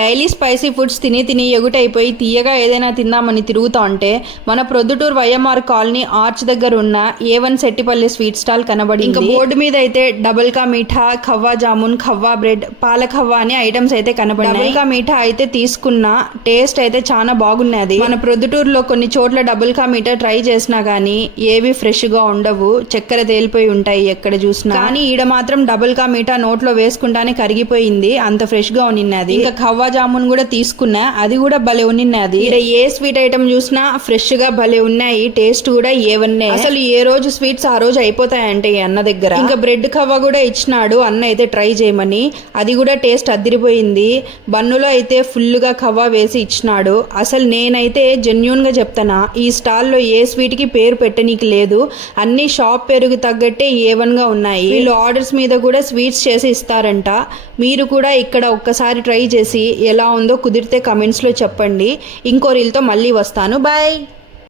Daily spicy foods తిని తిని ఎగుటైపోయి తీయగా ఏదైనా తిందామని తిరుగుతా ఉంటే మన ప్రొద్దుటూరు వైఎంఆర్ కాలనీ ఆర్చ్ దగ్గర ఉన్న A1 సెట్టిపల్లి స్వీట్ స్టాల్ కనబడి ఇంకా బోర్డు మీద అయితే డబుల్ కా మీఠా, ఖవ్వా జామున్, ఖవ్వా బ్రెడ్, పాల ఖవ్వా అనే ఐటమ్స్ అయితే కనబడి. డబుల్ కా మీఠా అయితే తీసుకున్న టేస్ట్ అయితే చాలా బాగున్నది. మన ప్రొద్దుటూరులో కొన్ని చోట్ల డబుల్ కా మీఠా ట్రై చేసినా గానీ ఏవి ఫ్రెష్ గా ఉండవు, చక్కెర తేలిపోయి ఉంటాయి ఎక్కడ చూసినా. కానీ ఈడ మాత్రం డబుల్ కా మీఠా నోట్లో వేసుకుంటానే కరిగిపోయింది, అంత ఫ్రెష్ గా ఉన్నది. ఇంకా ఖవ్వా జామున్ కూడా తీసుకున్నా, అది కూడా భలే ఉన్నది. ఇక్కడ ఏ స్వీట్ ఐటమ్ చూసినా ఫ్రెష్ గా భలే ఉన్నాయి, టేస్ట్ కూడా ఏవన్నే. అసలు ఏ రోజు స్వీట్స్ ఆ రోజు అయిపోతాయంటే ఈ అన్న దగ్గర. ఇంకా బ్రెడ్ ఖవ్వా కూడా ఇచ్చినాడు అన్న అయితే ట్రై చేయమని, అది కూడా టేస్ట్ అదిరిపోయింది. బన్నులో అయితే ఫుల్ గా ఖవ్వా వేసి ఇచ్చినాడు. అసలు నేనైతే జెన్యూన్ గా చెప్తానా, ఈ స్టాల్లో ఏ స్వీట్ కి పేరు పెట్టనీకి లేదు, అన్ని షాప్ పేరుకు తగ్గట్టే A1 గా ఉన్నాయి. వీళ్ళు ఆర్డర్స్ మీద కూడా స్వీట్స్ చేసి ఇస్తారంట. మీరు కూడా ఇక్కడ ఒక్కసారి ట్రై చేసి ఎలా ఉందో కుదిరితే కమెంట్స్లో చెప్పండి. ఇంకో రీల్తో మళ్ళీ వస్తాను. బాయ్.